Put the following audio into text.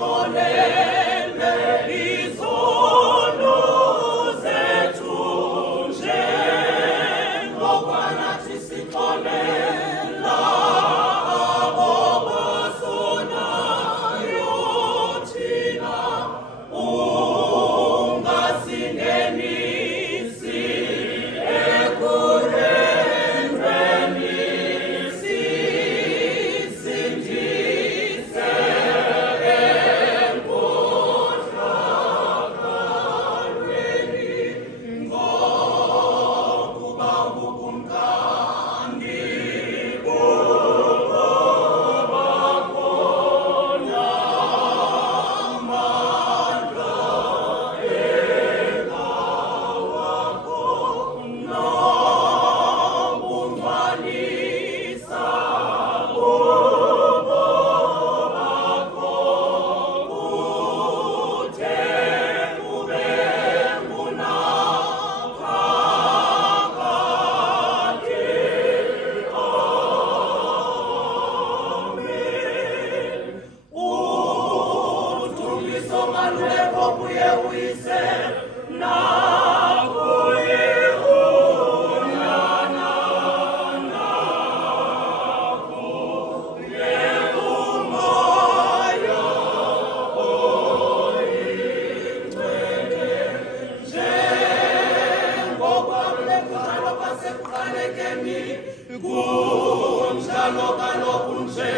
sixolele izono zethu njengoba nathi sixolela abo basonayo thina ungasingenisi ekurendweni sisindise enkohlakalweni ngokuba ukumkani buboba khona amandla engawakho nobumbanisa buboba kho kuthe kube ngunaphakade. Amen. Udumiso maluleko kuye uyise nakuye unyana nakuye umoya oyingcwele njengoba bekujalo kwasekuqalekeni kunjalo kaloku nje